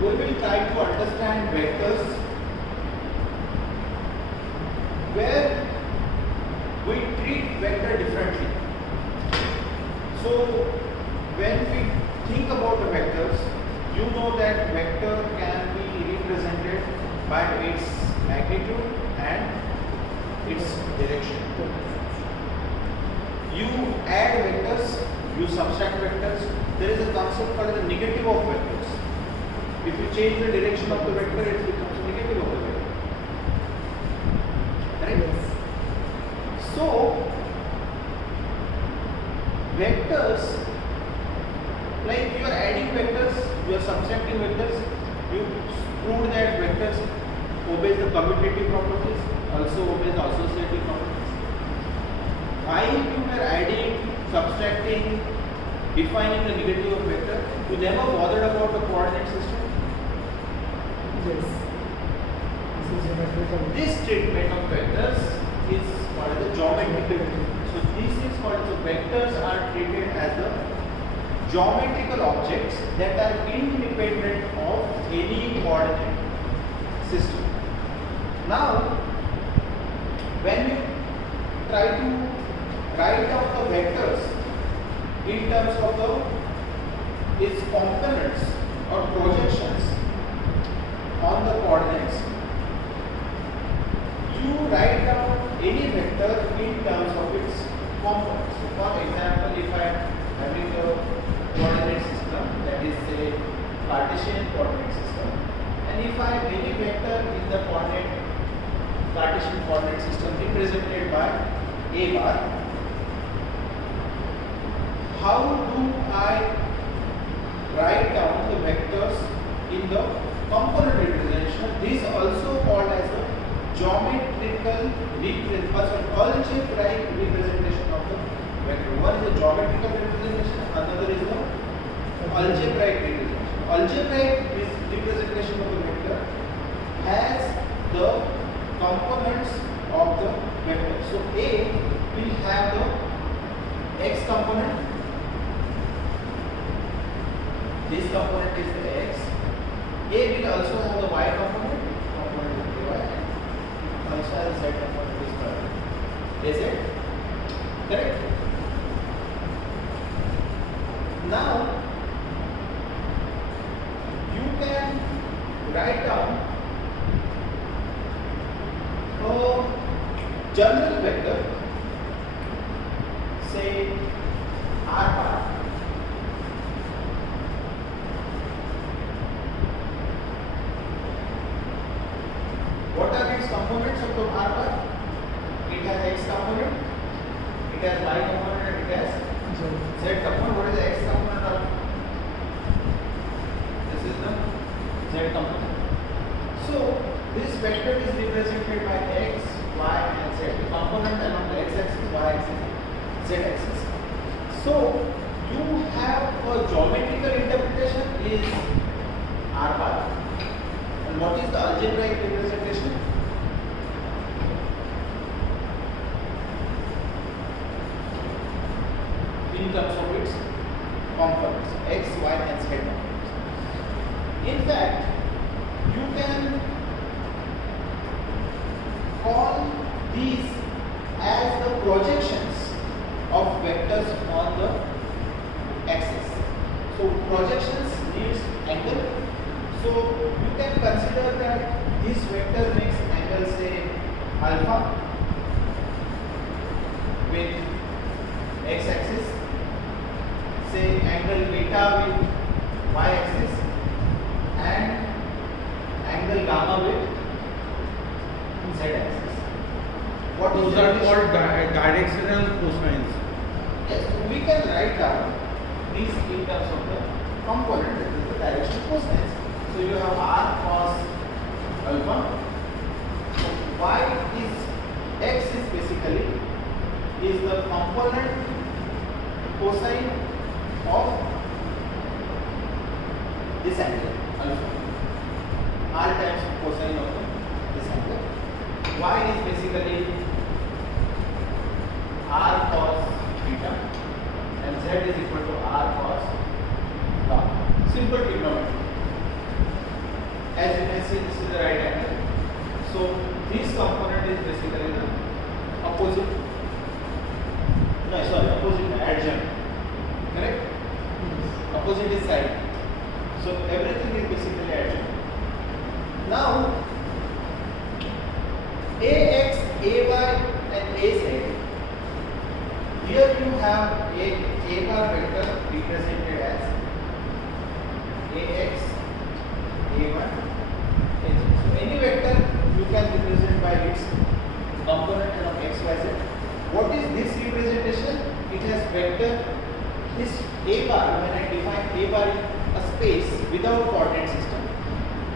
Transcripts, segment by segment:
we will try to understand vectors where we treat vector differently. So when we think about the vectors, you know that vector can be represented by its magnitude and its direction. You add vectors, you subtract vectors. There is a concept called the negative of vectors. If you change the direction of the vector, it becomes a negative of the vector. Right? Yes. So, vectors, like you are adding vectors, you are subtracting vectors, you proved that vectors obeys the commutative properties, also obeys the associative properties. While you were adding, subtracting, defining the negative of vector, you never bothered about the coordinate system? Yes. This is geometrical. This treatment of vectors is called the geometrical. So this is called, so vectors are treated as the geometrical objects that are independent of any coordinate system. Now, when you try to write down the vectors in terms of its components or projections on the coordinates, you write down any vector in terms of its components. So for example, if I am having a coordinate system, that is a Cartesian coordinate system, and if I have any vector in the Cartesian coordinate system represented by a bar, how do I write down the vectors in the component representation? This is also called as the geometrical algebraic representation of the vector. One is the geometrical representation, another is the algebraic representation. Algebraic representation of the vector has the components of the vector. So A will have the x component. This component is the x. A will also have the y component. Component is the y. And also has the z component is the z. Correct? Now you can write down a general vector, say r bar. What are its components of the r bar? It has x component, it has y component, and it has z component. What is the x component of? This is the z component. So this vector is represented by x, y, and z. The component along the x-axis, y-axis, z-axis. So you have a geometrical interpretation is r bar. And what is the algebraic representation? In terms of its components, x, y, and z components. In fact, you can call these as the projections of vectors on the axis. So projections needs angle. So you can consider that this vector makes angle, say alpha with x-axis, say angle beta with y-axis, and angle gamma with z-axis. What is Those are called directional cosines. Yes, so we can write down these in terms of the component, that is the direction cosines. So you have r cos alpha. So y is x is basically is the component cosine of this angle alpha. R times cosine of this angle. Y is basically r cos theta, and z is equal to r cos gamma. Simple trigonometry. as you can see, this is the right angle. So this component is basically the opposite. No, sorry, opposite adjoint. Correct? Opposite is side. So everything is basically adjoint. Now AX, AY and AZ. Here you have a bar vector represented as AX, AY, AZ. So any vector you can represent by its component of X, Y, Z. What is this representation? It has vector. This A bar, when I define A bar in a space without coordinate system,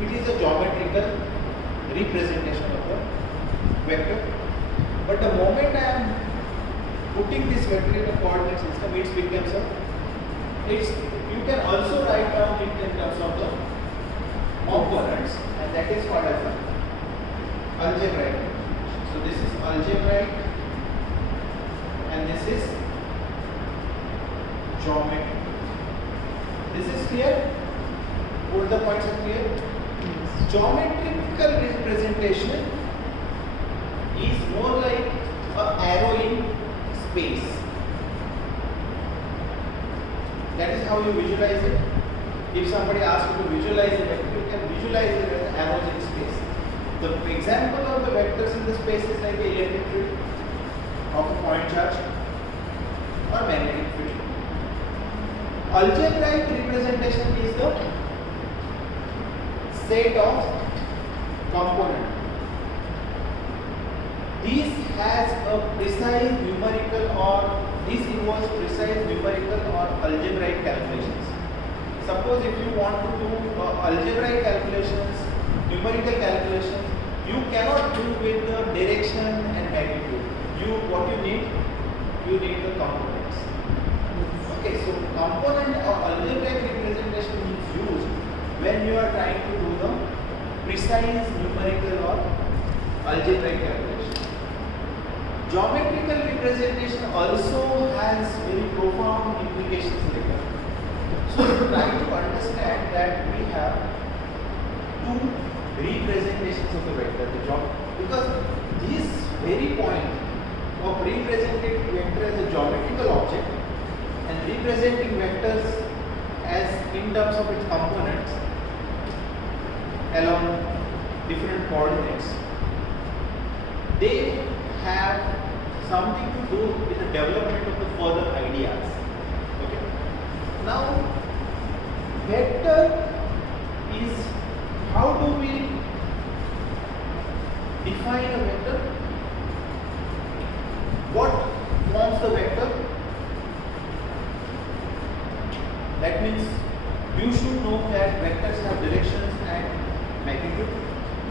it is a geometrical representation of the vector. But the moment I am putting this vector in a coordinate system, it becomes a, you can also write down it in terms of the components, and that is called as the algebraic. So this is algebraic and this is geometric. This is clear? All the points are clear? Geometrical representation is more like an arrow in space. That is how you visualize it. If somebody asks you to visualize it, you can visualize it as arrows in space. The example of the vectors in the space is like the electric field of a point charge or magnetic field. Algebraic representation is the set of components. This has a precise numerical or this involves precise numerical or algebraic calculations. Suppose if you want to do algebraic calculations, numerical calculations, you cannot do with the direction and magnitude. What you need the components. Okay, so component or algebraic representation is used when you are trying to do the precise numerical or algebraic calculation. Geometrical representation also has very profound implications later. So try to understand that we have two representations of the vector, because this very point of representing vector as a geometrical object and representing vectors as in terms of its components along different coordinates, they have something to do with the development of the further ideas. Okay. Now, vector is, how do we define a vector? What forms the vector? That means you should know that vectors have directions and magnitude.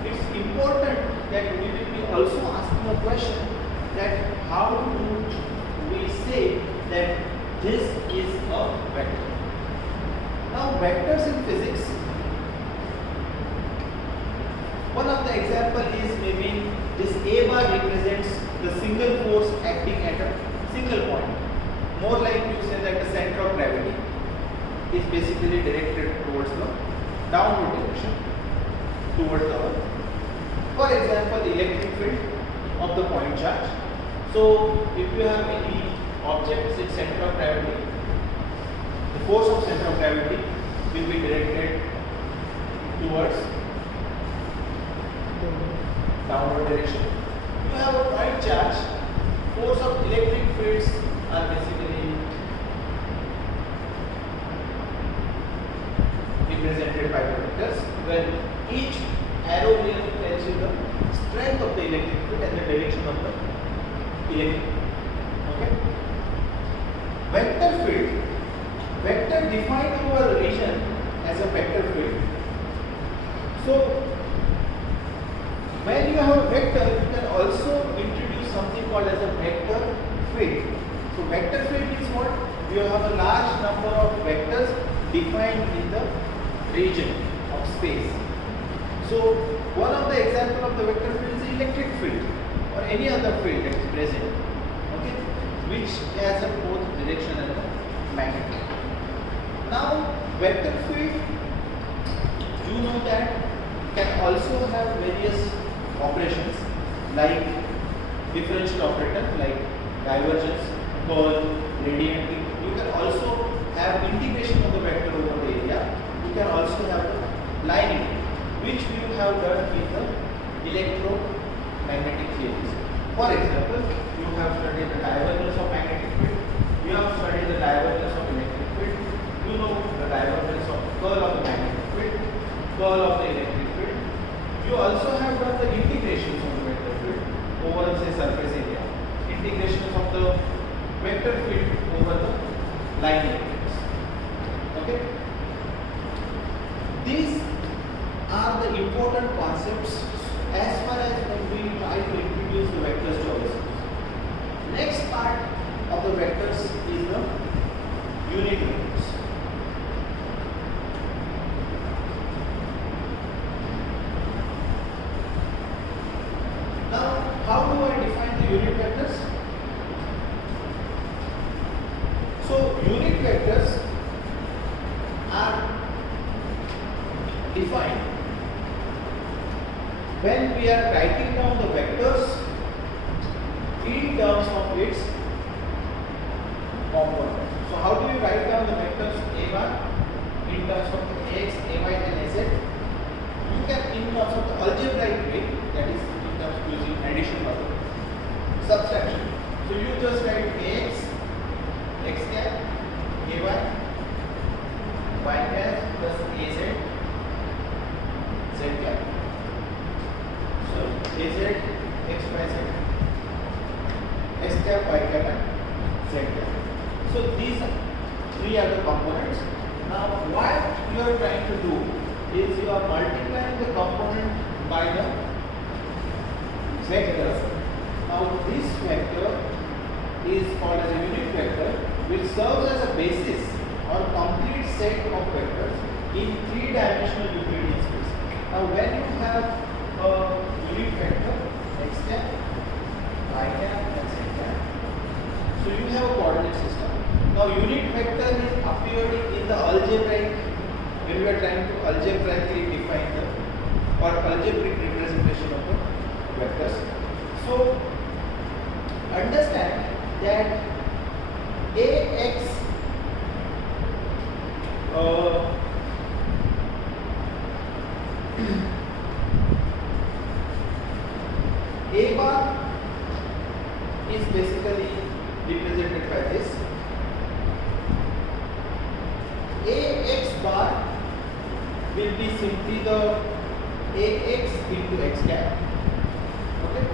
It's important that we will be also asking a question that how do we say that this is a vector? Now vectors in physics, one of the example is maybe this A bar represents the single force acting at a single point. More like you say that the center of gravity is basically directed towards the downward direction, towards the earth. For example, the electric field of the point charge. So if you have any object, its center of gravity, the force of center of gravity will be directed towards downward direction. You have a point charge, force of electric fields are basically represented by the vectors, when each arrow here tells you the strength of the electric field and the direction of the electric field. Okay? Vector field, vector defined over a region as a vector field. So when you have a vector, you can also introduce something called as a vector field. So vector field is what? You have a large number of vectors defined in the region of space. So one of the example of the vector field is the electric field or any other field that is present, okay, which has a both direction and the magnitude. Now vector field, you know that can also have various operations like differential operator like divergence, curl, gradient. You can also have integration of the vector over the area. You can also have the line integral, which we have done in the electromagnetic theories. For example, you have studied the divergence of magnetic field, you have studied the divergence of electric field, you know the divergence of curl of the magnetic field, curl of the electric field. You also have done the integrations of the vector field over say surface area, integrations of the vector field over the line integrals. Okay? These are the important concepts as far as when we try to introduce the vectors to our systems. Next part of the vectors is the unit vectors. Now, how do I define the unit vectors? So, unit vectors are defined when we are writing down the vectors in terms of its component. So how do you write down the vectors A1 in terms of Ax, Ay and Az? You can in terms of the algebraic way, that is in terms of using addition or subtraction. So you just write Ax, x cap, Ay, y cap plus Az, z cap. So Az, x, y, z, x cap, y cap and z cap. So these three are the components. Now what you are trying to do is you are multiplying the component by the vector. Now this vector is called as a unit vector, which serves as a basis or complete set of vectors in three-dimensional Euclidean space. Now when you have a unit vector x cap, y cap and z cap, so you have a coordinate system. Now unit vector is appeared in the algebraic when we are trying to algebraically define the or algebraic representation of the vectors. So understand that Ax A bar is basically represented by this. Ax bar will be simply the Ax into x cap. Okay?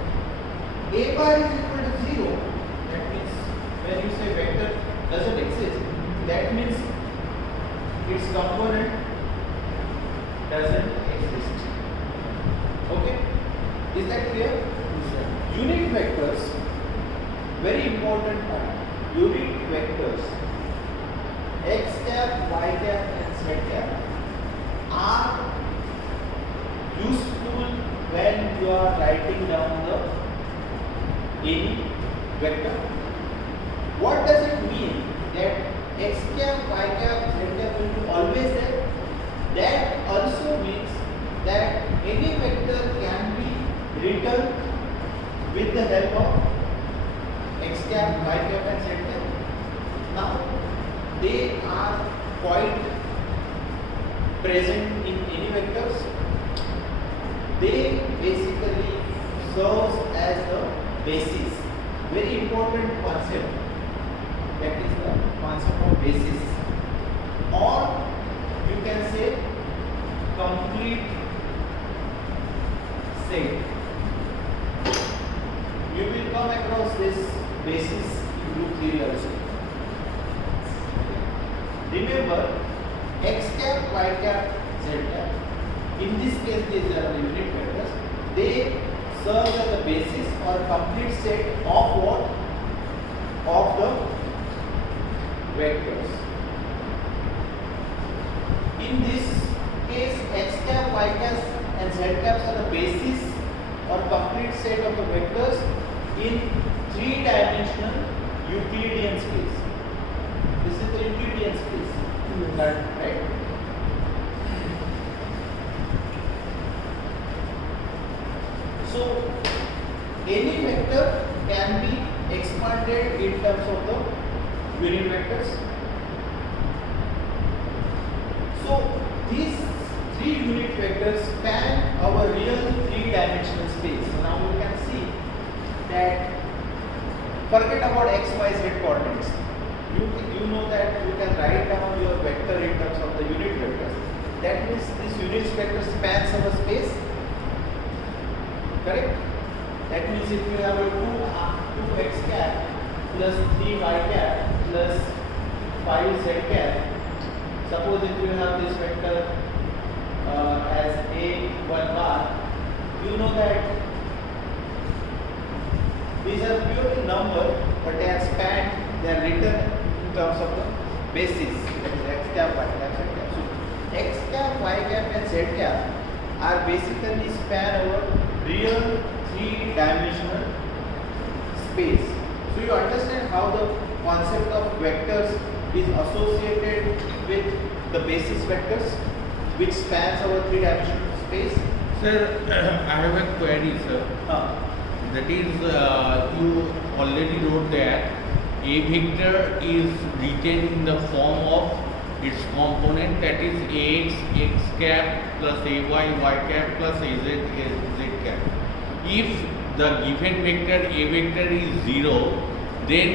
A bar is equal to 0. That means when you say vector doesn't exist, that means its component doesn't exist. Okay? Is that clear? Unit vectors, very important part. Unit vectors x cap, y cap and z cap are useful when you are writing down the any vector. What does it mean that x cap, y cap, z cap will be always there? That also means that any vector can be written with the help of x cap, y cap and z cap. Now they are quite present in any vectors. They basically serves as the basis. Very important concept. That is the concept of basis, or you can say complete set. You will come across this basis in group theory also. Remember, x cap, y cap, z cap. In this case, these are the unit vectors. They serve as the basis or complete set of what? Of the vectors. In this case, x cap, y cap and z caps are the basis or complete set of the vectors in three-dimensional Euclidean space. This is the Euclidean space, right? terms of the unit vectors. So these three unit vectors span our real three-dimensional space. So now you can see that forget about x, y, z coordinates. You know that you can write down your vector in terms of the unit vectors. That means this unit vector spans our space. Correct? That means if you have a 2x cap plus 3y cap plus 5z cap, suppose if you have this vector as a1 bar, you know that these are purely number, but they are spanned, they are written in terms of the basis, that is x cap, y cap, z cap. So x cap, y cap and z cap are basically span over real three-dimensional space. So you understand how the concept of vectors is associated with the basis vectors which spans our three-dimensional space. Sir, I have a query, sir. That is, you already wrote that a vector is written in the form of its component, that is ax, x cap plus ay, y cap plus az, z cap. If the given vector a vector is 0, then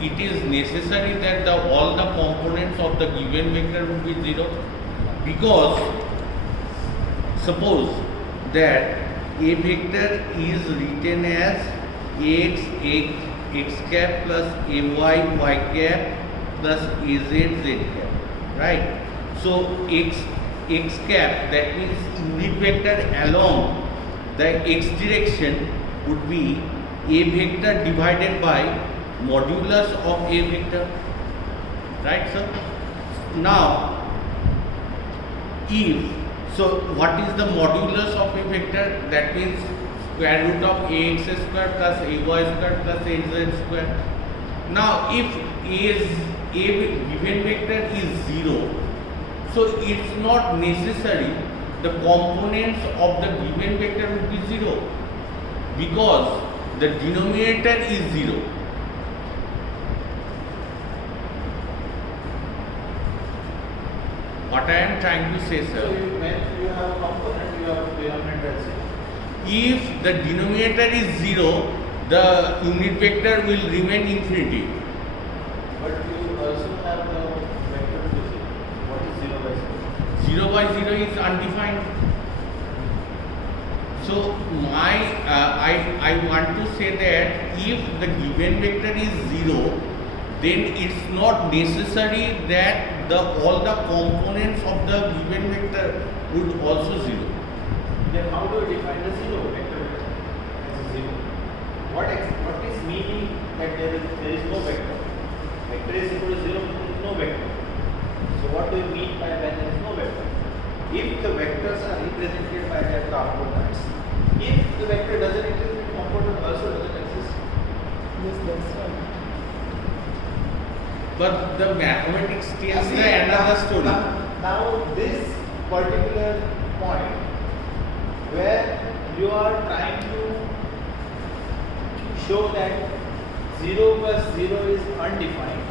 it is necessary that all the components of the given vector will be 0, because suppose that a vector is written as x cap plus ay, y cap plus az, z cap, right? So x cap, that means unit vector along the x direction would be a vector divided by modulus of a vector, right sir? Now if, so what is the modulus of a vector? That means square root of ax square plus ay square plus az square. Now if a given vector is 0, so it's not necessary the components of the given vector would be 0, because the denominator is 0. What I am trying to say, So sir, when you have a component, you have denominator as 0. if the denominator is 0, the unit vector will remain infinity. But you also have the vector to 0. What is 0 by 0? 0 by 0 is undefined. So I want to say that if the given vector is 0, then it's not necessary that all the components of the given vector would also 0. Then how do you define the 0 vector as a 0? What is meaning that there is no vector? Vector is equal to 0, there is no vector. So what do you mean by when there is no vector? If the vectors are represented by their components, if the vector doesn't exist, the component also doesn't exist. Yes, that's right. But the mathematics tells See, another story. Now this particular point where you are trying to show that 0 plus 0 is undefined.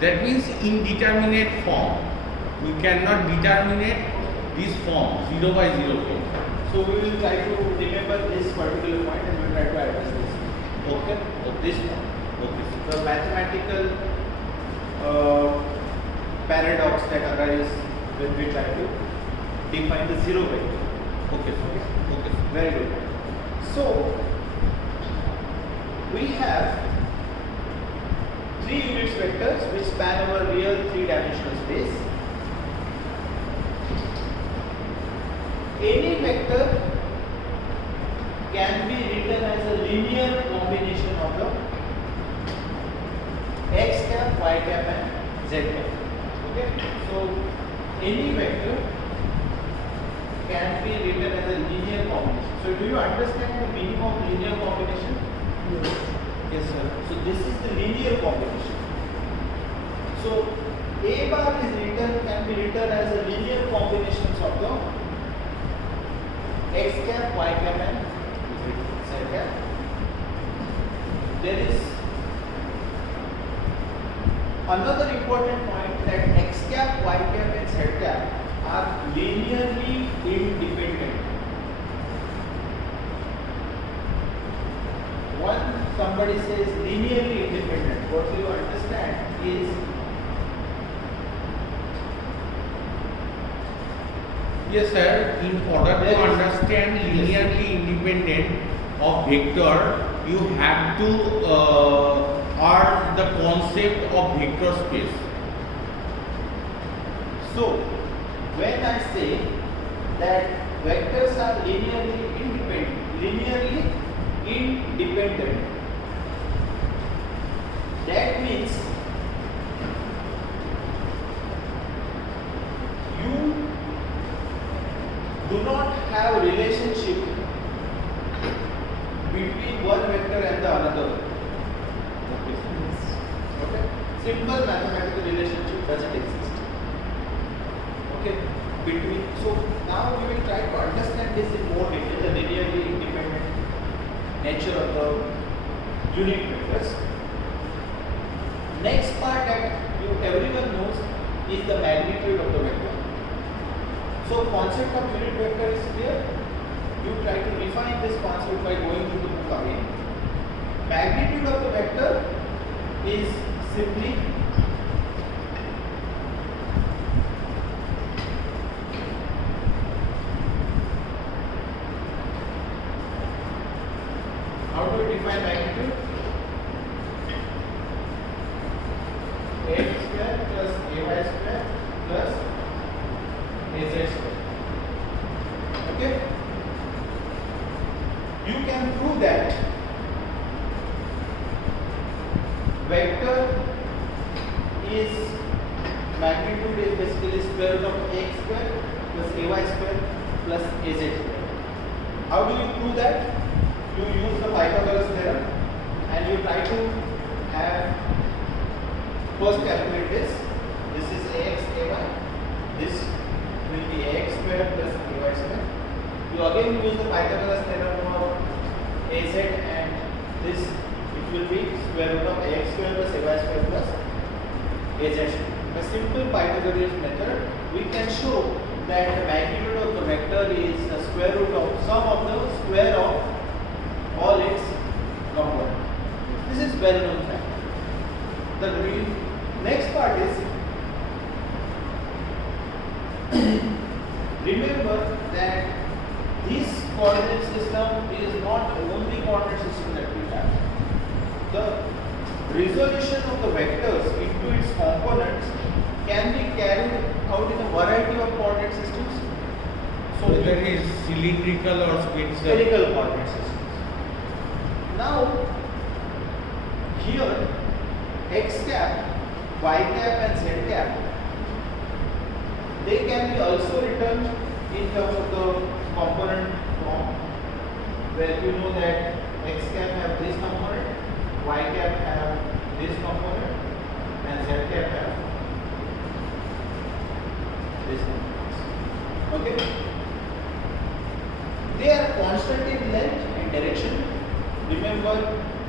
That means indeterminate form. You cannot determine this form, 0 by 0 form. So we will try to remember this particular point and we will try to address this. Okay? This point. Okay. The mathematical paradox that arises when we try to define the 0 vector. Okay. Okay. Very good. So we have three unit vectors which span over real three-dimensional space. Any vector can be written as a linear combination of the x cap, y cap and z cap. Okay? So any vector can be written as a linear combination. So do you understand the meaning of linear combination? Yes. Yes, sir. So this is the linear combination. So a bar can be written as a linear combinations of the x cap, y cap and z cap. cap. There is another important point that x cap, y cap and z cap are linearly independent. When somebody says linearly independent, what you understand is Yes, sir. In order to understand linearly independent of vector, you have to earn the concept of vector space. so. When I say that vectors are linearly independent, that means you do not have relationship between one vector and the another. Okay? Simple mathematical relationship doesn't exist. Okay, between. So now we will try to understand this in more detail, the linearly independent nature of the unit vectors. Next part that everyone knows is the magnitude of the vector. So concept of unit vector is clear. You try to define this concept by going to the book again. Magnitude of the vector is simply how do we define magnitude? X square plus ay square plus az square. Okay? You can prove that vector is magnitude is basically square root of x square plus ay square plus az square. How do you prove that? You use the Pythagoras theorem and you try to have first calculate this. This is ax, ay. This will be ax square plus ay square. You again use the Pythagoras theorem for az and this it will be square root of ax square plus ay square plus az square. A simple Pythagorean method, we can show that the magnitude of the vector is the square root of sum of the square of all its components. This is well known fact. The next part is remember that this coordinate system is not the only coordinate system that we have. The resolution of the vectors into its components can be carried out in a variety of coordinate systems. So whether it is cylindrical or spherical coordinate systems. Now, here x cap, y cap and z cap, they can be also written in terms of the component form, where you know that x cap have this component, y cap have this component, and z cap have this component. Okay? They are constant in length and direction. Remember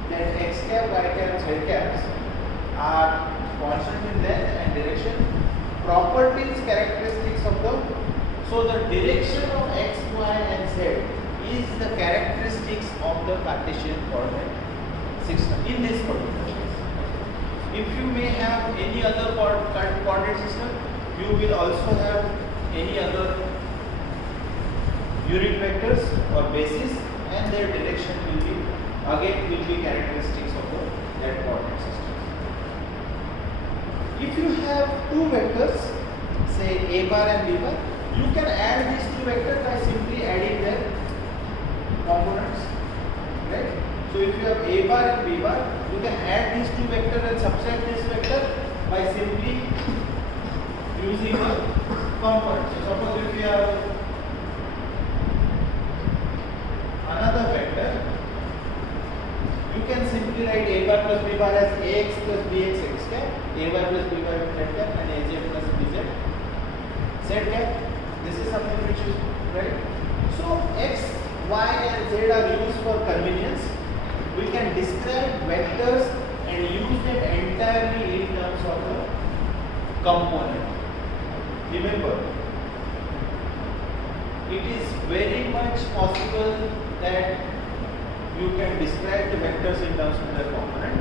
that x cap, y cap, z caps are constant in length and direction. Properties, characteristics of the, so the direction of x, y and z is the characteristics of the Cartesian coordinate system in this particular case. If you may have any other coordinate system, you will also have any other unit vectors or bases, and their direction will be characteristics of that coordinate system. If you have two vectors, say a bar and b bar, you can add these two vectors by simply adding their components, right? So if you have a bar and b bar, you can add these two vectors and subtract this vector by simply using a component. So suppose if you have another vector, you can simply write a bar plus b bar as ax plus bx x cap, a bar plus b bar z cap, and az plus bz z cap. This is something which is right. So x y and z are used for convenience. We can describe vectors and use them entirely in terms of the component. Remember, it is very much possible that you can describe the vectors in terms of their component.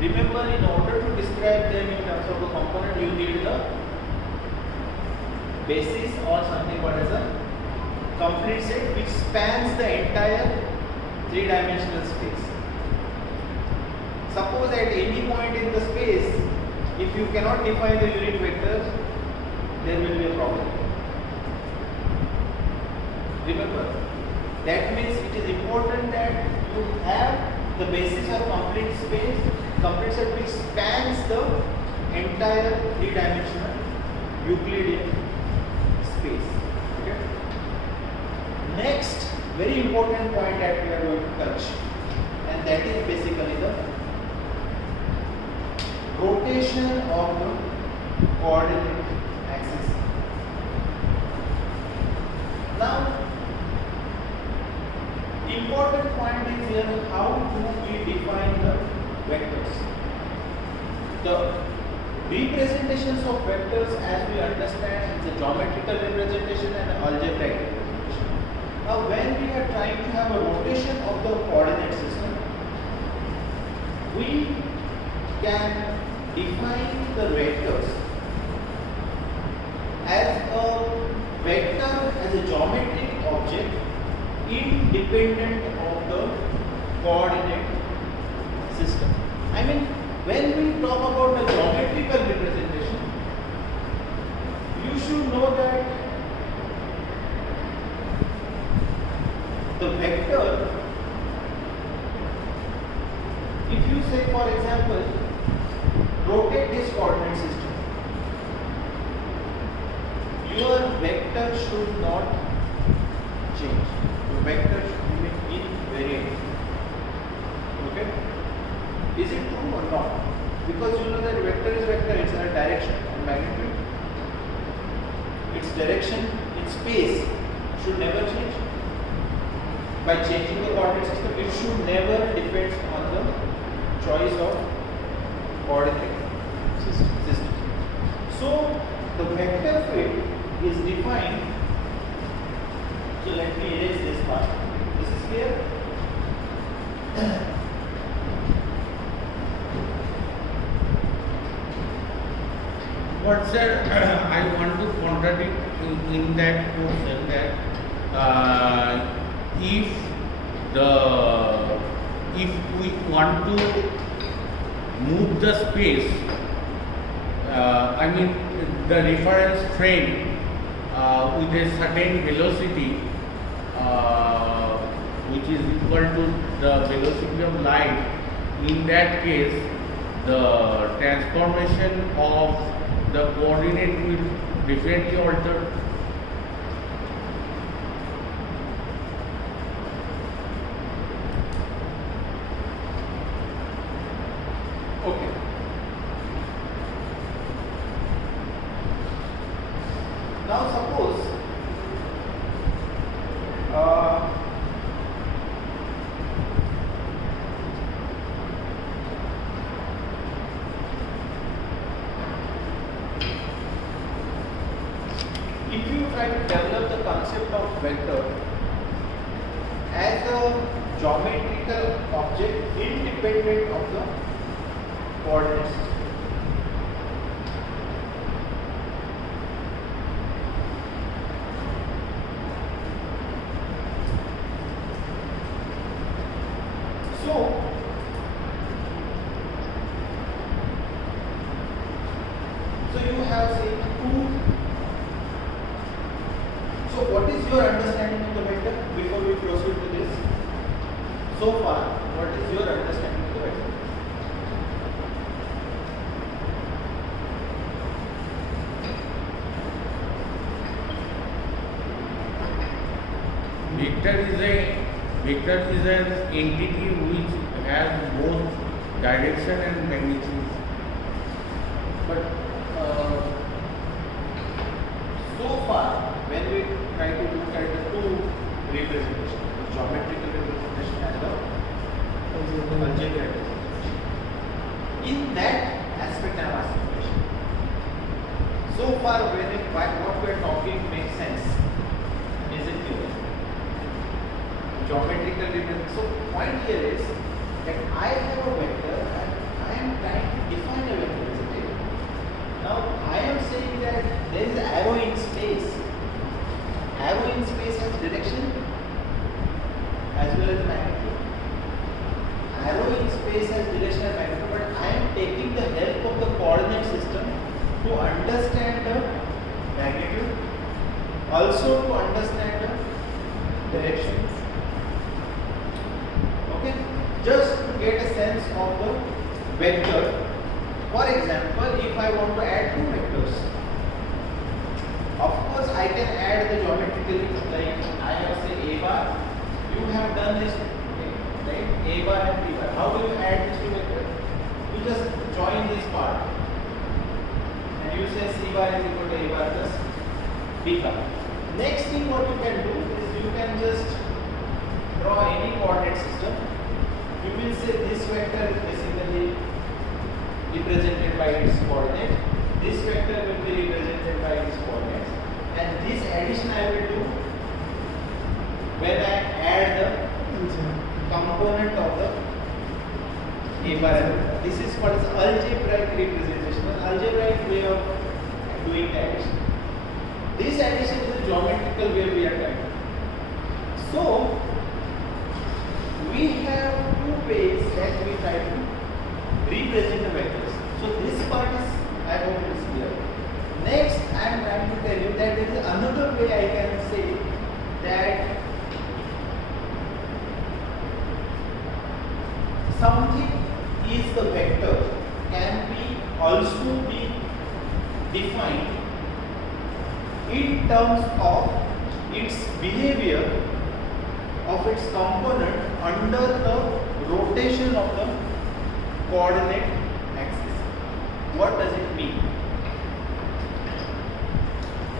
Remember, in order to describe them in terms of the component, you need the basis or something called as a complete set which spans the entire three-dimensional space. Suppose at any point in the space, if you cannot define the unit vectors, there will be a problem. Remember, that means it is important that you have the basis of complete space, complete set which spans the entire three-dimensional Euclidean space. Okay. Next, very important point that we are going to touch, and that is basically the rotation of the coordinate axis. Now, important point is here, how do we define the vectors? The representations of vectors, as we understand, is a geometrical representation and an algebraic representation. Now, when we are trying to have a rotation of the coordinate system, we can define the vectors as a geometric object independent of the coordinate system. I mean, when we talk about the geometrical representation, you should know that the vector, if you say for example, rotate this coordinate system, your vector should not change. Your vector should remain invariant. Okay? Is it true or not? Because you know that vector is vector, it's in a direction and magnitude. Its direction in space should never change. By changing the coordinate system, it should never depend on the choice of coordinate system. So the vector field is defined. So let me erase this part. This is clear. But sir, I want to contradict in that portion that if we want to move the space, I mean the reference frame with a certain velocity, which is equal to the velocity of light, in that case the transformation of the coordinate will definitely alter. Okay. Now suppose if you try to develop the concept of vector as a geometrical object independent of the coordinate system. So you have say two. So what is your understanding of the vector before we proceed to this? So far, what is your understanding of the vector? Vector is an entity which has both direction and magnitude. But so far, when we try to look at the two representations, geometrical representation and the algebraic representation. In that aspect, I am asking question. So far, what we are talking makes sense. Is it clear? Geometrical representation. So point here is that I have a vector and I am trying to define a vector. Isn't it? Now I am saying that there is an arrow in space. Arrow in space has direction as well as magnitude. Arrow in space has direction and magnitude, but I am taking the help of the coordinate system to understand the magnitude, also to understand the directions. Okay, just to get a sense of the vector. For example, if I want to add two vectors, of course I can add the geometrically, like I have say a bar. You have done this, right? A bar and b bar. How do you add these two vectors? You just join this part, and you say c bar is equal to a bar plus b bar. Next thing what you can do is you can just draw any coordinate system. You will say this vector is basically represented by its coordinate. This vector will be represented by its coordinates. And this addition I will do when I add the component of the a bar and b bar. This is what is algebraic representation, an algebraic way of doing the addition. This addition is the geometrical way we are trying. So we have two ways that we try to represent the vectors. So this part is, I hope it is clear. Next, I am trying to tell you that there is another way I can say that something is the vector can be also be defined in terms of its behavior of its component under the rotation of the coordinate axis. What does it mean?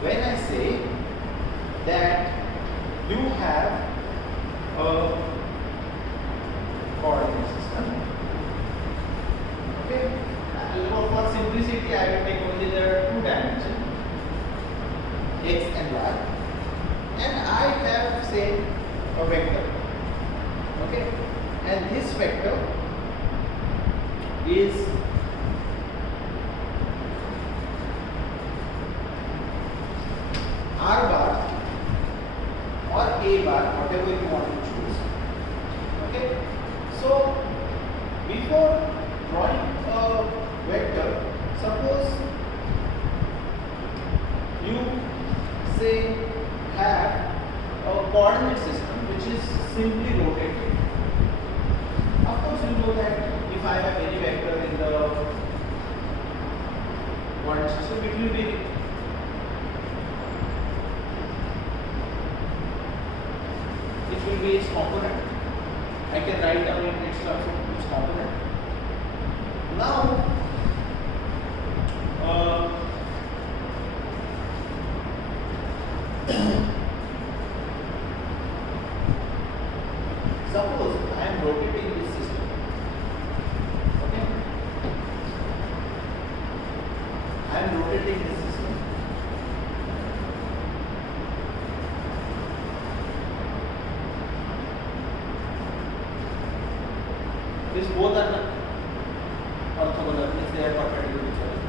When I say that you have a coordinate system, okay, for simplicity I will take only the two dimensions, x and y, and I have say a vector, okay, and this vector is r bar or a bar, whatever you want to choose. Okay, so before drawing a vector, suppose you say have a coordinate system which is simply rotated. Of course, you know that if I have any vector in the coordinate system, it will be its component. I can write down in its terms of its component. Now, suppose I am rotating this system. Okay, I am rotating this system. These both are orthogonal, means they are perpendicular to each other.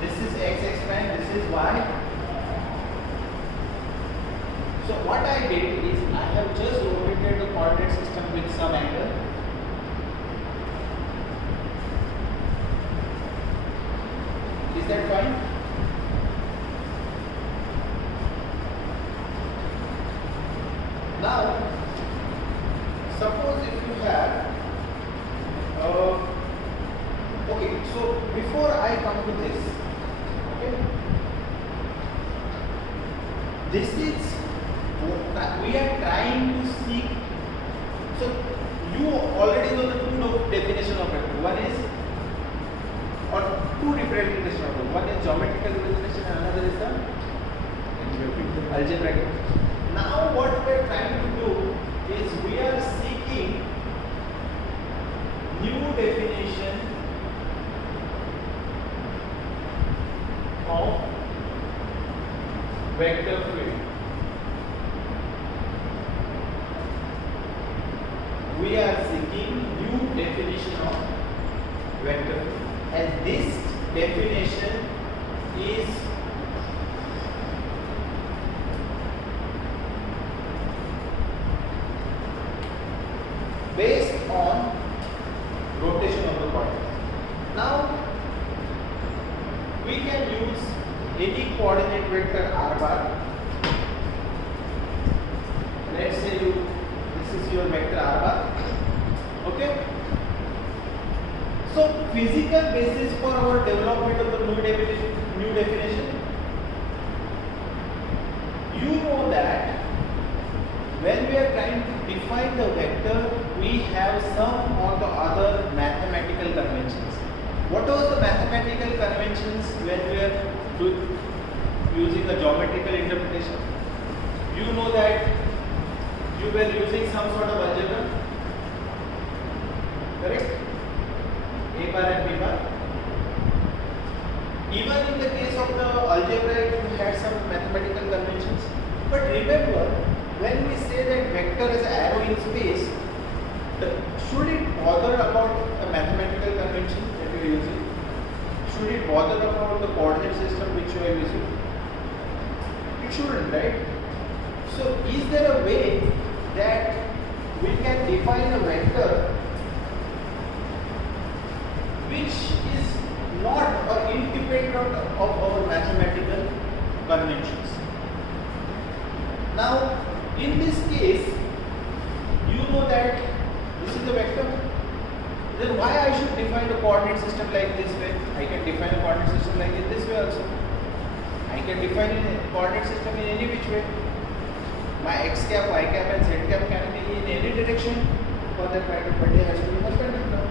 This is x prime, this is y. So what I did is I have just rotated the coordinate system with some angle. Is that fine? Now, suppose if you have okay, so before I come to this, okay, this is we are trying to seek. So you already know the two definition of vector. One is, or two representation of vector. One is geometrical representation and another is the algebraic representation. Now what we are trying to do is we are seeking new definition of vector field. We are seeking new definition of vector field, and this definition is based on rotation of the coordinates. Now we can use any coordinate vector r bar. Let's say this is your vector r bar. Okay. So physical basis for our development of the new definition. You know that when we are trying to define the vector, we have some or the other mathematical conventions. What was the mathematical conventions when we are using a geometrical interpretation? You know that you were using some sort of algebra, correct? A bar and B bar. Even in the case of the algebraic, you had some mathematical conventions. But remember, when we say that vector is arrow in space, should it bother about the mathematical convention that you are using? Should it bother about the coordinate system which you are using? It shouldn't, right? So is there a way that we can define a vector which is not or independent of our mathematical conventions? Now, in this case, you know that this is a vector. Then why I should define a coordinate system like this way? I can define a coordinate system like this way also. I can define a coordinate system in any which way. My x cap, y cap and z cap can be in any direction for that matter, but it has to be perpendicular.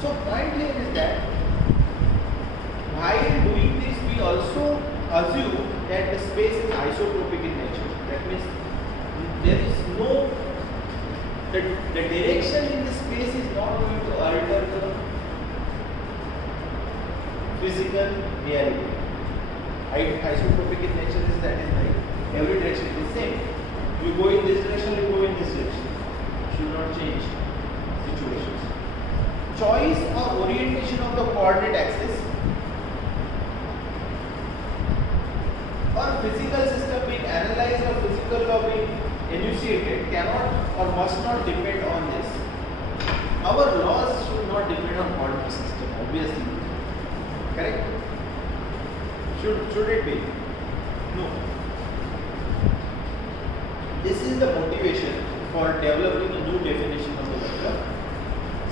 So point here is that while doing this, we also assume that the space is isotropic in nature. That means there is no, the direction in the space is not going to alter the physical reality. Isotropic in nature is that is like every direction is the same. You go in this direction, you go in this direction. Should not change situations. Choice or orientation of the coordinate axis or physical system being analyzed or physical law being enunciated cannot or must not depend on this. Our laws should not depend on coordinate system, obviously. Correct? Should it be? No. This is the motivation for developing a new definition of the vector.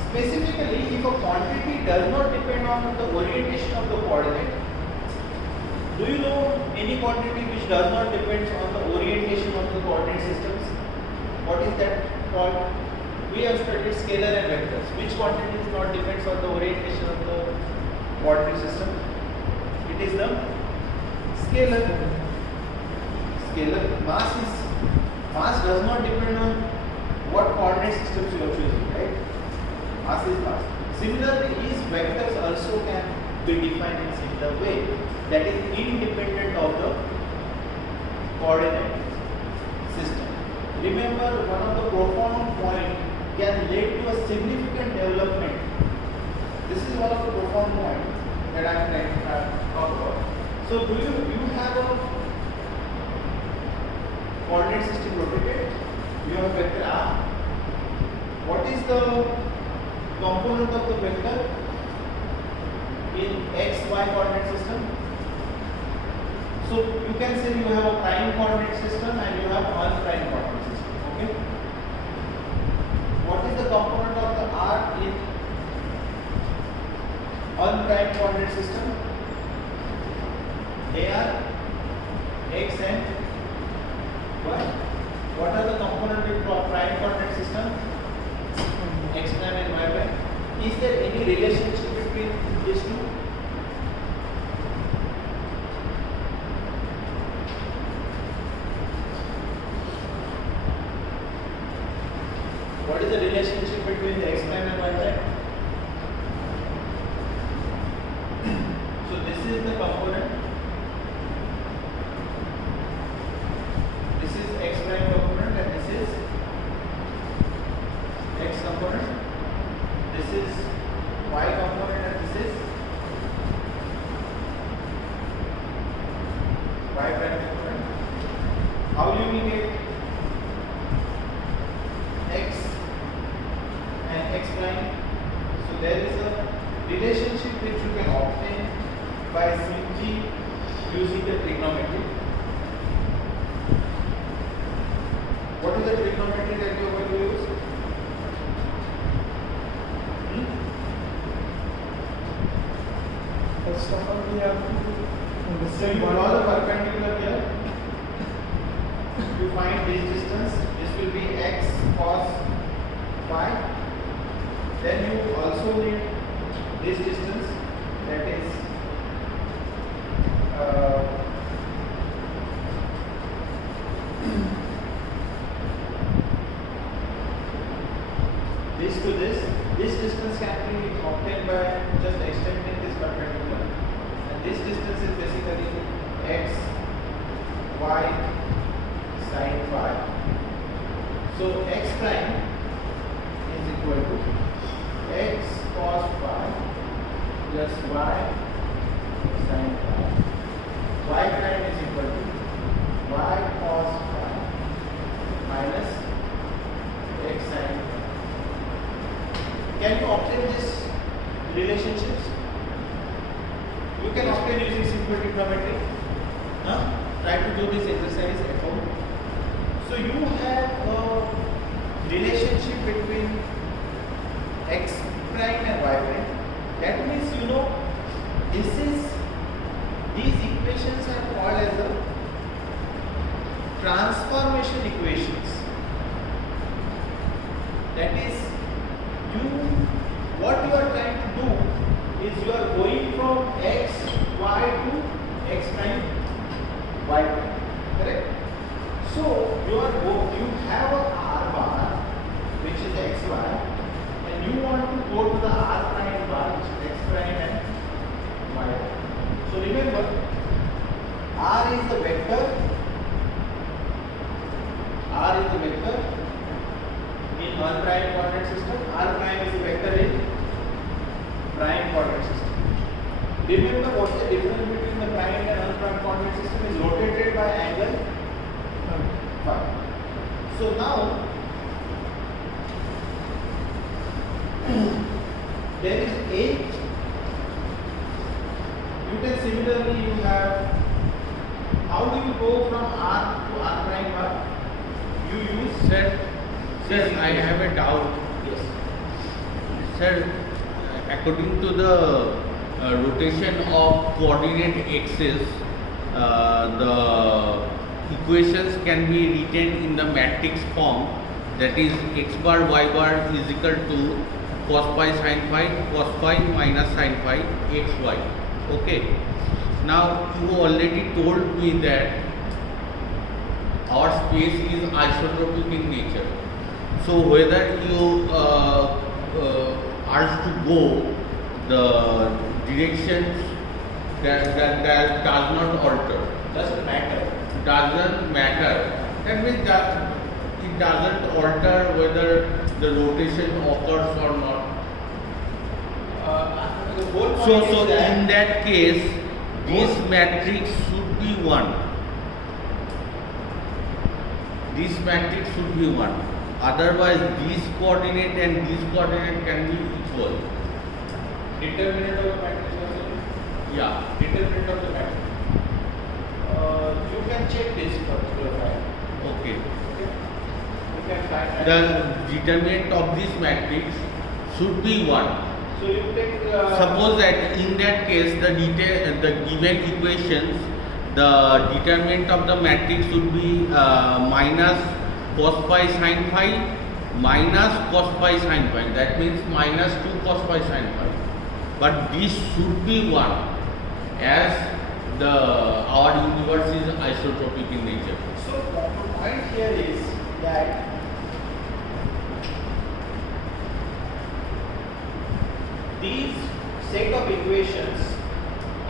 Specifically, if a quantity does not depend on the orientation of the coordinate, do you know any quantity which does not depend on the orientation of the coordinate systems? What is that called? We have studied scalar and vectors. Which quantity does not depends on the orientation of the coordinate system? It is the scalar. Scalar mass does not depend on what coordinate systems you are choosing, right? Mass is mass. Similarly, these vectors also can be defined in similar way, that is independent of the coordinate system. Remember, one of the profound points can lead to a significant development. This is one of the profound points that I am trying to talk about. So, do you have a coordinate system rotated? You have a vector r. What is the component of the vector in x, y coordinate system? So you can say you have a prime coordinate system and you have unprime coordinate system. Okay. What is the component of the r in unprime coordinate system? They are x and y. What are the components in prime coordinate system? X prime and y prime. Is there any relationship between these two? relationship which you can obtain by simply using the trigonometry. What is the trigonometry that you are going to use? First of all, we have to So understand you what draw the perpendicular here. You find this distance. This will be x cos phi. Then you also need this distance, that is this to this. This distance can be obtained by just extending this perpendicular, and this distance is basically x y sin phi. So x prime is equal to x cos phi plus y sin phi. Y prime is equal to y cos phi minus x sin phi. Can you obtain these relationships? You can obtain using simple trigonometry. Try to do this exercise at home. So you have a relationship between x prime and y prime. That means you know these equations are called as the transformation equations. That is, what you are trying to do is you are going from x y to x prime y prime. Correct? So you have a r bar which is x y, and you want to go to the r prime bar which is x prime and y prime. So remember, r is the vector. R is the vector in unprime coordinate system. R prime is the vector in prime coordinate system. Remember what the difference between the prime and unprime coordinate system is rotated by angle phi. So now there is a. You can similarly you have. How do you go from R to R prime bar? You use Sir, I have a doubt. yes. Sir, according to the rotation of coordinate axis, the equations can be written in the matrix form, that is x bar y bar is equal to cos phi sin phi cos phi minus sin phi xy. Okay. Now you already told me that our space is isotropic in nature. So whether you are to go, the directions that does not alter. Doesn't matter. Doesn't matter. That means that it doesn't alter whether the rotation occurs or not. The whole point So is that in that case, this matrix should be 1. This matrix should be 1. Otherwise, this coordinate and this coordinate can be equal. determinant of the matrix you are saying? Yeah. Determinant of the matrix. You can check this particular fact. Okay. Okay. You can find The determinant of this matrix should be 1. So you take Suppose that in that case, the given equations, the determinant of the matrix should be minus cos phi sin phi minus cos phi sin phi. That means minus 2 cos phi sin phi. But this should be 1, as our universe is isotropic in nature. So the point here is that these set of equations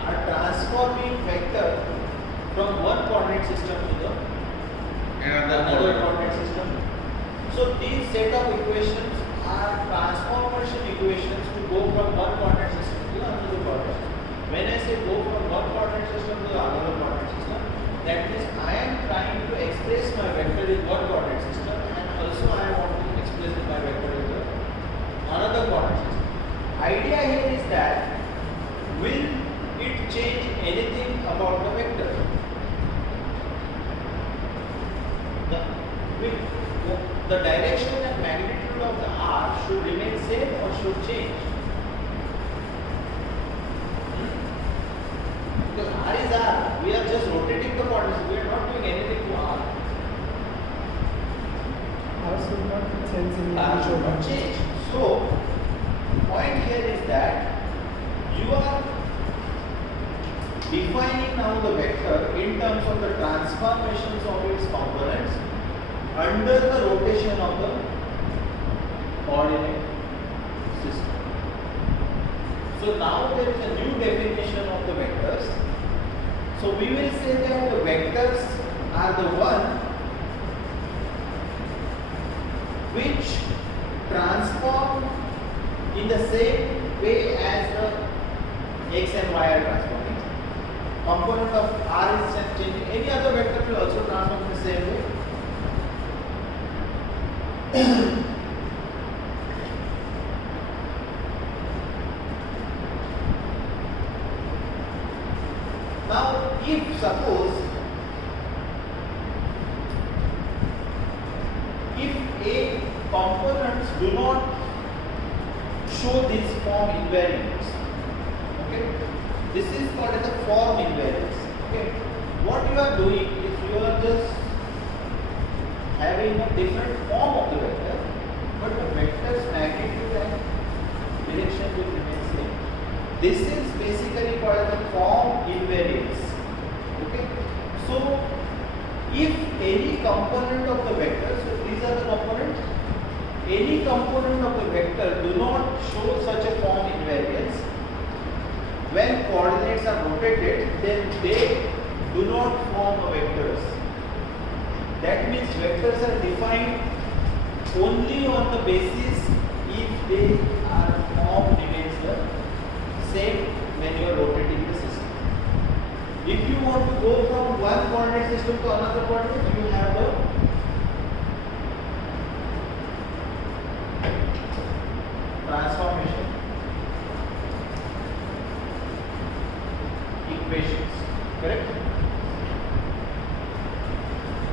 are transforming vector from one coordinate system to the another coordinate system. So these set of equations are transformation equations to go from one coordinate system to another coordinate system. When I say go from one coordinate system to another coordinate system, that means I am trying to express my vector in one coordinate system, and also I want to express my vector in the another coordinate system. Idea here is that will it change anything about the vector? The direction and magnitude of the r should remain same or should change? Because r is r, we are just rotating the coordinates, we are not doing anything to r. R should not change in R should not change. So, point here is that you are defining now the vector in terms of the transformations of its components under the rotation of the coordinate system. So now there is a new definition of the vectors. So we will say that the vectors are the one which transform in the same way as the x and y are transforming. Component of r is changing. Any other vector will also transform in the same way. Now, if suppose if a components do not show this form invariance, okay, this is called as a form invariance. Okay, what you are doing is you are just having a different form of the vector, but the vector's magnitude and direction will remain same. This is basically called as a form invariance. Okay, so if any component of the vector, so these are the components, any component of the vector do not show such a form invariance, when coordinates are rotated, then they do not form a vectors. That means vectors are defined only on the basis if they are form remains the same when you are rotating the system. If you want to go from one coordinate system to another coordinate, you have the transformation equations, correct?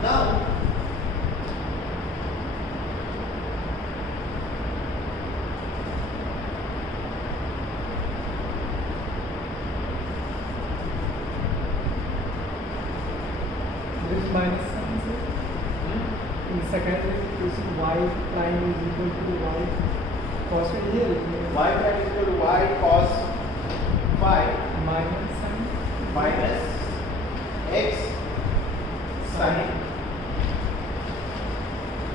Now, there is minus sign, sir. In secondary, you see y prime is equal to y cos phi. Here it means y prime is equal to y cos phi minus sign minus x sin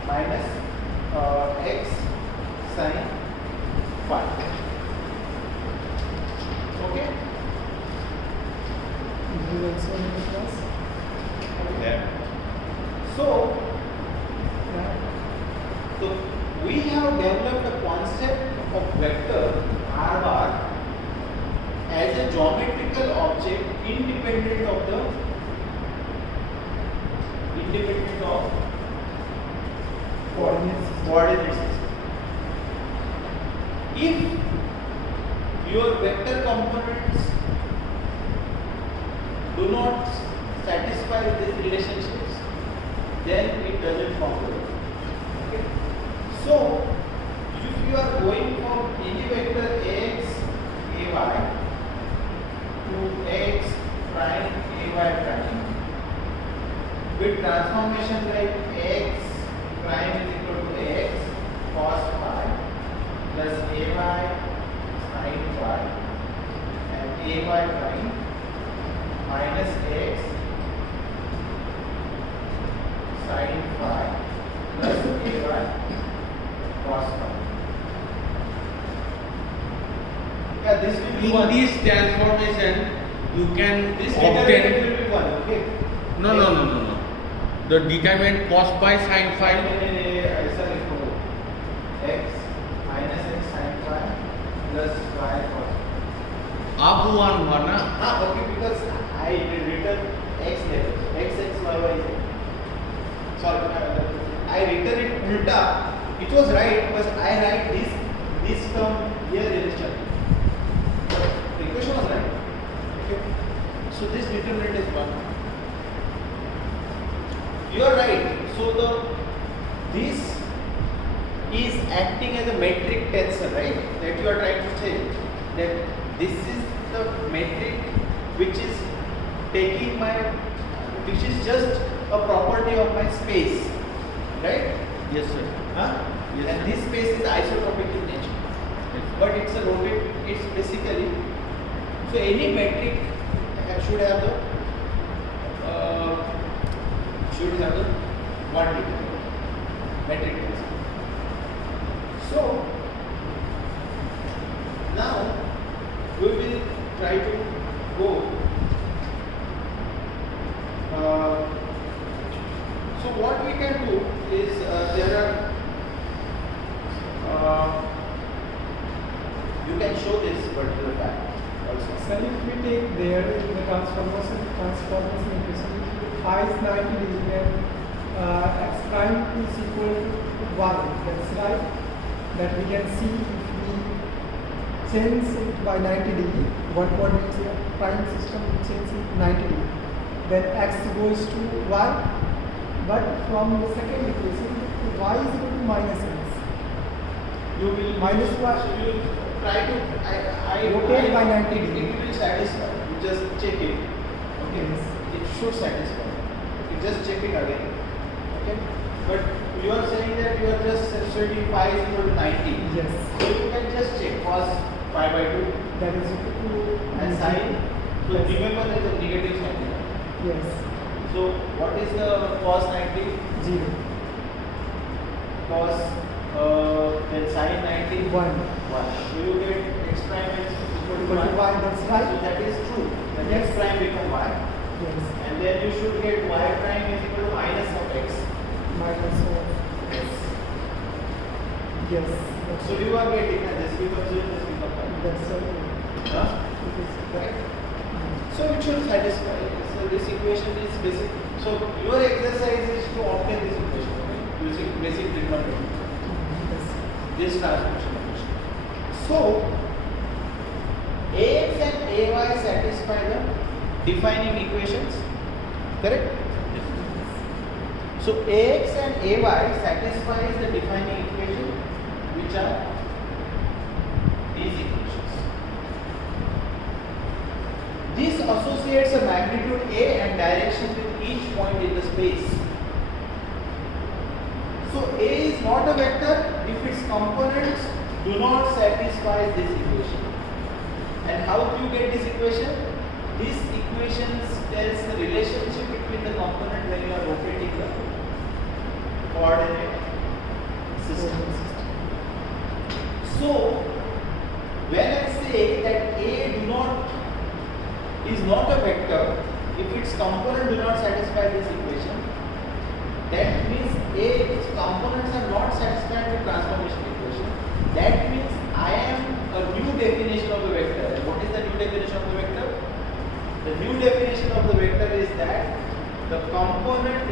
minus x sin phi. Okay? This is also in the class. Yeah. So, Yeah. so we have developed a concept of vector r bar as a geometrical object independent of coordinate system. If your vector components do not satisfy these relationships, then it doesn't form the vector. Okay? So, if you are going from any vector ax, ay to x prime, ay prime, with transformation like x prime is equal to x cos phi plus ay sin phi and ay prime minus x sin phi plus ay cos phi. Yeah, this will be In one. this transformation, you can This obtain. determinant will be one. Okay. No. The determinant cos phi sin phi. ऐसा लिखो x minus x sin phi plus y cos phi. अब one हुआ ना. Okay, because I written x levels, x, y, z. Sorry, I written it ulta. It was right, but I write this term here in this chapter. The equation was right. So this determinant is 1. You are right. So this is acting as a metric tensor, right? That you are trying to say that this is the metric which is taking my, which is just a property of my space, right? Yes, sir. Huh? Yes, And sir. this space is isotropic in nature, Yes. but it's a rotate. It's basically, so any metric should have the one determinant, metric tensor. So now we will try to go. So what we can do is there are you can show this particular fact also. So if we take there in the transformation equation, phi is 90 degree and x prime is equal to 1. That's right. That we can see if we change it by 90 degree, one coordinate prime system we change it 90 degree. Then x goes to y. But from the second equation, y is equal to minus x. You will Minus y. So you will try to Rotate by 90 degree. It will satisfy. You just check it. Okay. Yes. It should satisfy. You just check it again. Okay. But you are saying that you are just substituting phi is equal to 90. Yes. So you can just check cos pi by 2 That is equal to and sine. So Yes. remember there is a negative sign here. Yes. So what is the cos 90? 0. Cos then sine 90? 1. 1. So you get x prime is equal to Equal to 1. y, that's right. So that is true. Then Yes. x prime become y. Yes. And then you should get y prime is equal to minus of x. Minus of Yes. yes. So you are getting that this becomes 0, this becomes y. That's Huh? it is Correct? So it should satisfy. So this equation is basic. So your exercise is to obtain this equation, okay? Using basic trigonometry. yes. This transformation equation. So ax and ay satisfy the defining equations, correct? So ax and ay satisfies the defining equation, which are these equations. This associates a magnitude a and direction with each point in the space. So a is not a vector if its components do not satisfy this equation. And how do you get this equation? This equation tells the relationship between the component when you are rotating the coordinate system. So when I say that a is not a vector if its component do not satisfy this equation, that means its components are not satisfied with transformation equation. That means I am a new definition of the vector. What is the new definition of the vector? The new definition of the vector is that the component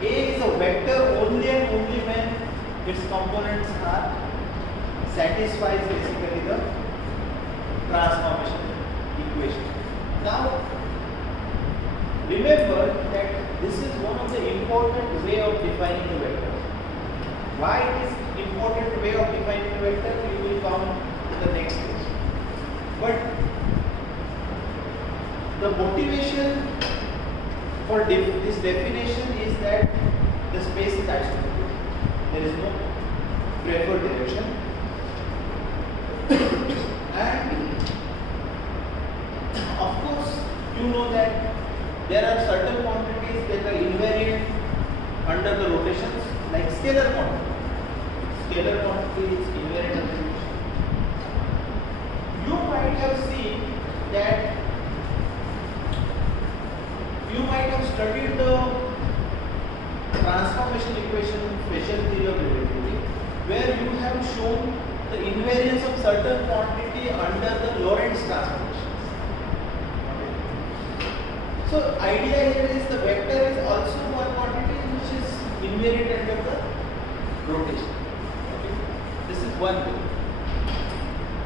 a is a vector only and only when its components are satisfies basically the transformation equation. Now remember that this is one of the important way of defining the vector. Why it is important way of defining the vector, we will come to the next stage. But the motivation for this definition is that the space is isotropic. There is no preferred direction. And of course, you know that there are certain quantities that are invariant under the rotations, like scalar quantity. Scalar quantity is invariant under rotation. You might have seen that you might have studied the transformation equation special theory of relativity, where you have shown the invariance of certain quantity under the Lorentz transformations. So idea here is the vector is also one quantity which is invariant under the rotation. Okay. This is one way.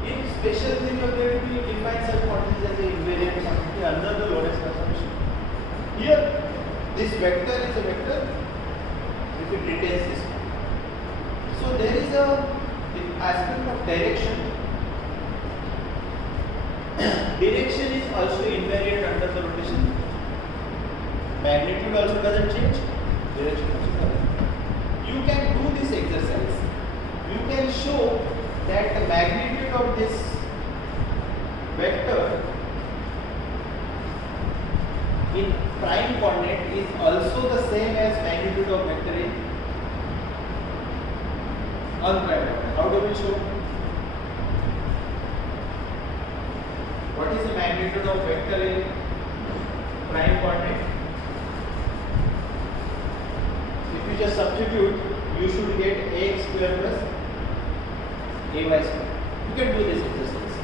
In special theory of relativity, you define such quantities as the invariant quantity under the Lorentz transformation. vector is a vector if it retains this form. So there is a the aspect of direction. Direction is also invariant under the rotation. Magnitude also doesn't change. Direction also doesn't. You can do this exercise. You can show that the magnitude of this vector in prime coordinate is also the same as magnitude of vector in unprime coordinate. How do we show? What is the magnitude of vector in prime coordinate? If you just substitute, you should get ax square plus ay square. You can do this exercise.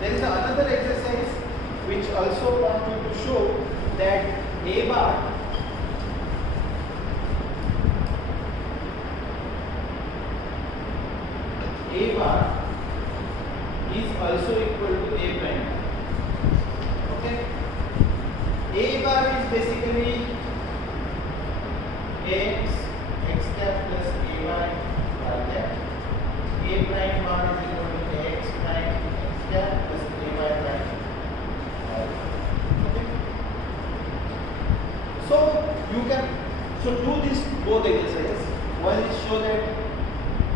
There is another exercise which also wants you to show that a bar is also equal to a prime. Okay, a bar is basically x cap plus ay bar cap. A prime bar is equal to x prime x cap plus ay prime. Okay, so you can do this both exercises. One is show that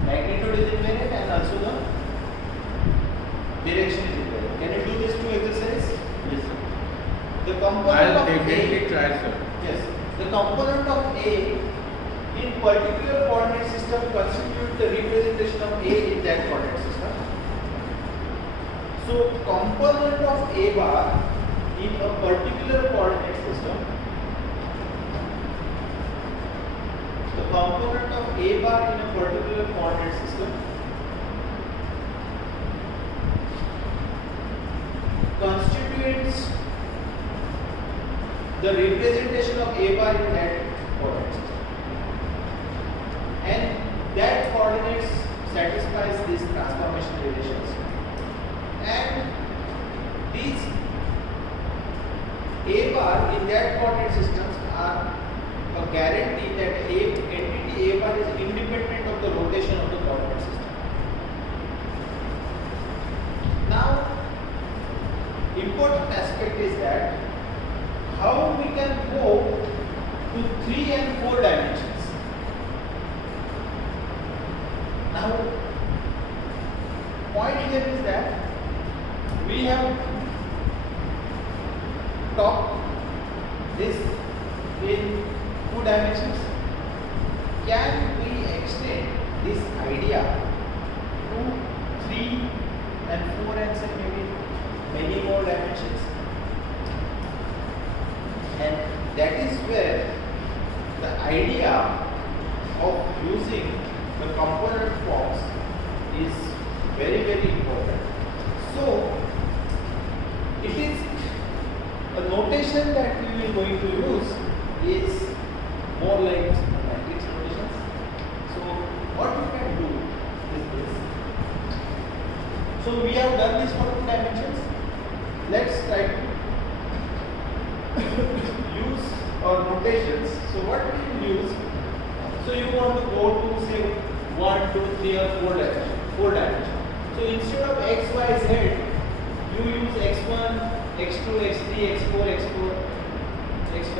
magnitude is invariant and also the direction is invariant. Can you do these two exercises? Yes, sir. The component I'll of definitely A, try, sir. yes, the component of A in particular coordinate system constitute the representation of A in that coordinate system. So component of A bar in a particular coordinate system, the component of A bar in a particular coordinate system constitutes the representation of A bar in that coordinate system, and that coordinates satisfies these transformation relations, and these A bar in that coordinate systems are a guarantee that entity A bar is independent of the rotation of the coordinate system. Now, important aspect is that how we can go to 3 and 4 dimensions. Now, point here is that we have talked this in 2 dimensions. Can we extend this idea to 3 and 4 and say maybe many more dimensions? And that is where the idea of using the component forms is very, very important. So it is a notation that we will going to use is more like matrix notations. So what we can do is this. So we have done this for 2 dimensions. Let's try to use our notations. So what we will use, so you want to go to say 1, 2, 3 or 4 dimension. So instead of x, y, z, you use x1, x2, x3, x4, x4, x5.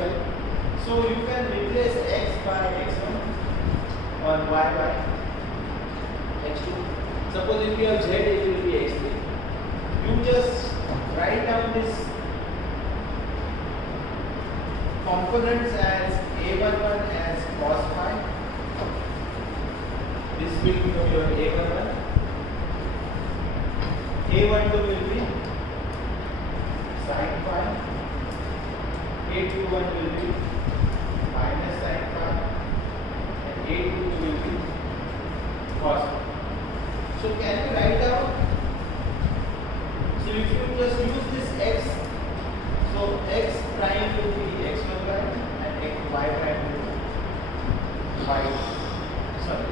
So you can replace x by x1 or y by x2. Suppose if you have z, it will be x3. You just write down this components as a11 as cos phi. This will become your a11. a12 will be sin phi. a21 will be minus sin phi. And a22 will be cos phi. So can you write down? So if you just use this x, so x prime will be x1 prime and y prime will be y. Sorry.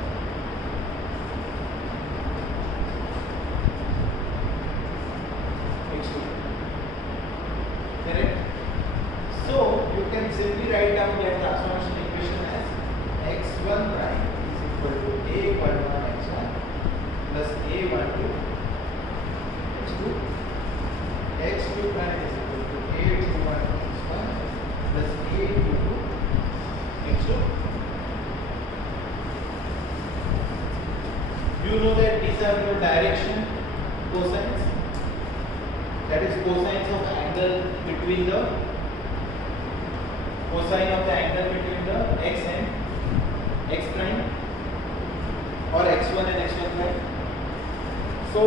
x2. Correct? So you can simply write down that transformation equation as x1 prime is equal to a11 x1 plus a12 x2, x2 prime is equal to a21 x1 plus a22 x2. You know that these are your direction cosines, that is cosines of angle between the cosine of the angle between the x and x prime or x1 and x1 prime. So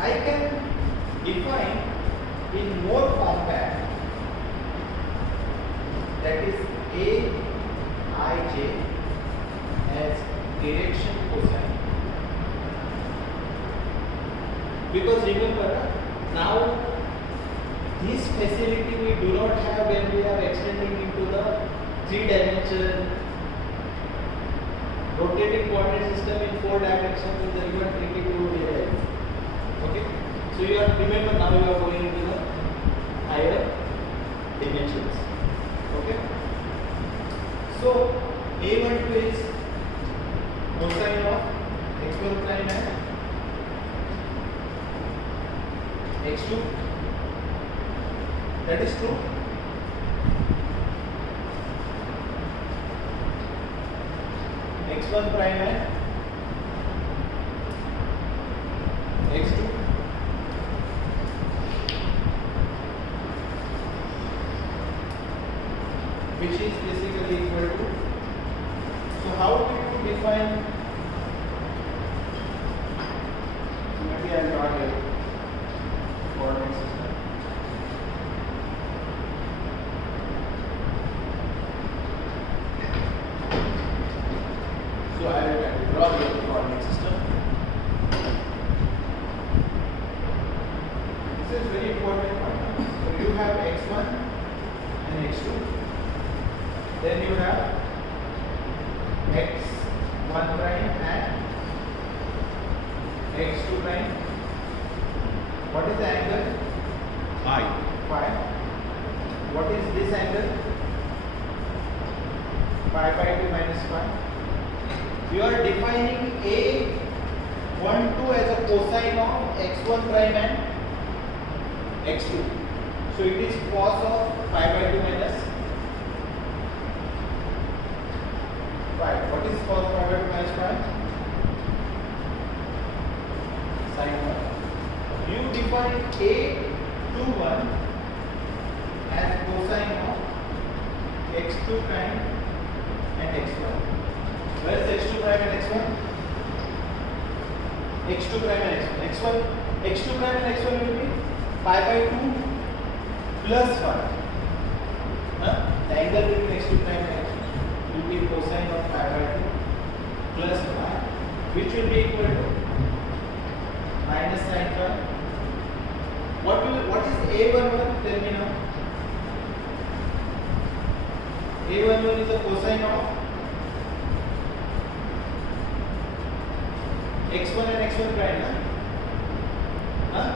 I can define in more compact, that is aij as direction cosine, because remember now this facility we do not have when we are extending into the 3-dimension rotating coordinate system in 4 dimensions is even tricky to realize. Okay, so you are, remember now you are going into the higher dimensions. Okay, so a12 is cosine of x1 prime and x2. That is true. x1 prime and x2. Which is basically equal to. So how do you define? Maybe I'll draw a coordinate system. So I will draw the coordinate system. This is very important one. So you have x1 and x2. Then you have x1 prime and x2 prime. What is the angle? I. Phi. What is this angle? Pi by 2 minus phi. You are defining a12 as a cosine of x1 prime and x2. So it is cos of pi by 2 minus phi. What is cos pi by 2 minus phi? Sin 1. You define a21 as cosine of x2 prime and x1. Where is x2 prime and x1? x2 prime and x1. x2 prime and x1 will be pi by 2 plus phi. The angle between x2 prime and x1 will be cosine of pi by 2 plus phi, which will be equal to minus sin phi. What is a11? Tell me now. a11 is a cosine of x1 and x1 prime, na? Huh?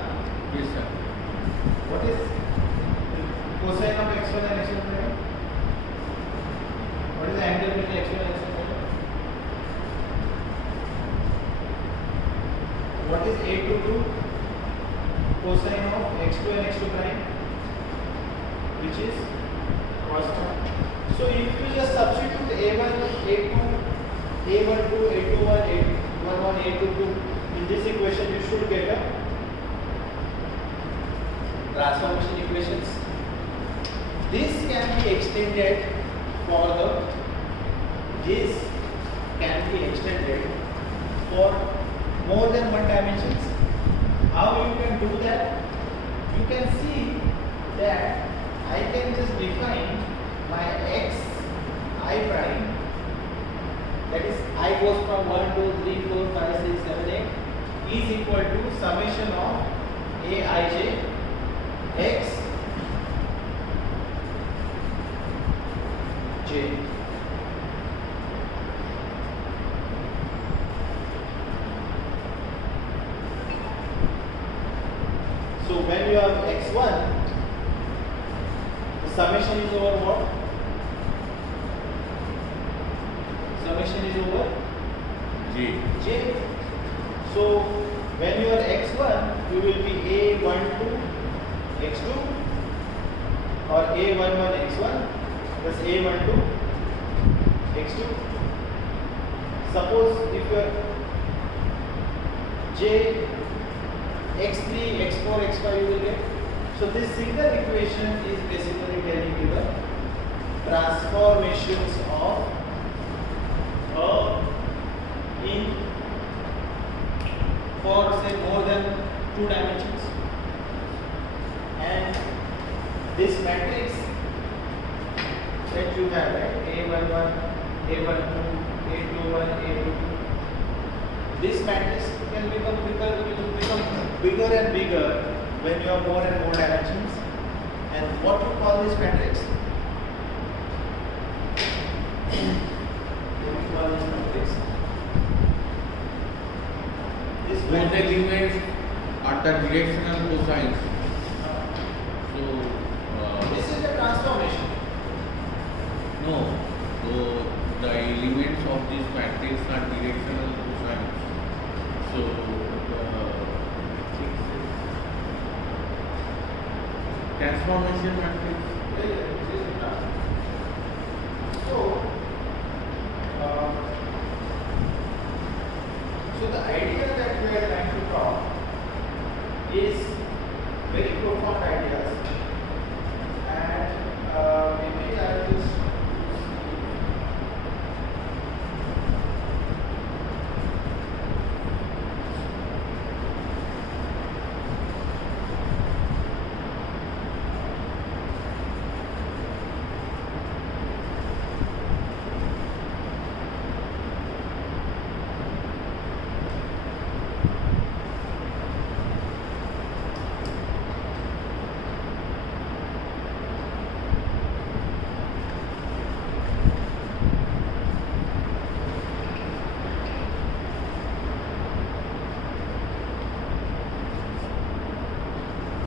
Yes, sir. What is cosine of x1 and x1 prime? What is the angle between x1 and x1 prime? What is a22? Cosine of x2 and x2 prime, which is cos phi. So if you just substitute a1, a2, a12, a21, a11, a22 in this equation, you should get a transformation equations. This can be extended for the, this can be extended for more than one dimensions. How you can do that? You can see that I can just define my x I prime, that is I goes from 1, 2, 3, 4, 5, 6, 7, 8 is equal to summation of aij x j. So when you have x1, the summation is over what? Summation is over J. J. So when you are x1, you will be a12 x2 or a11 x1 plus a12 x2. Suppose if you are j x3 x4 x5 you will get. So this single equation is basically telling you the transformations of in for say more than 2 dimensions, and this matrix that you have, right, a11 a12 a21 a22, this matrix can become bigger and bigger when you have more and more dimensions. And what you call this matrix? What you call this matrix? This Both matrix, elements are the directional cosines. So, this is a transformation. no. So the elements of this matrix are directional cosines. So transformation matrix. So the idea that we are trying to talk is very profound idea.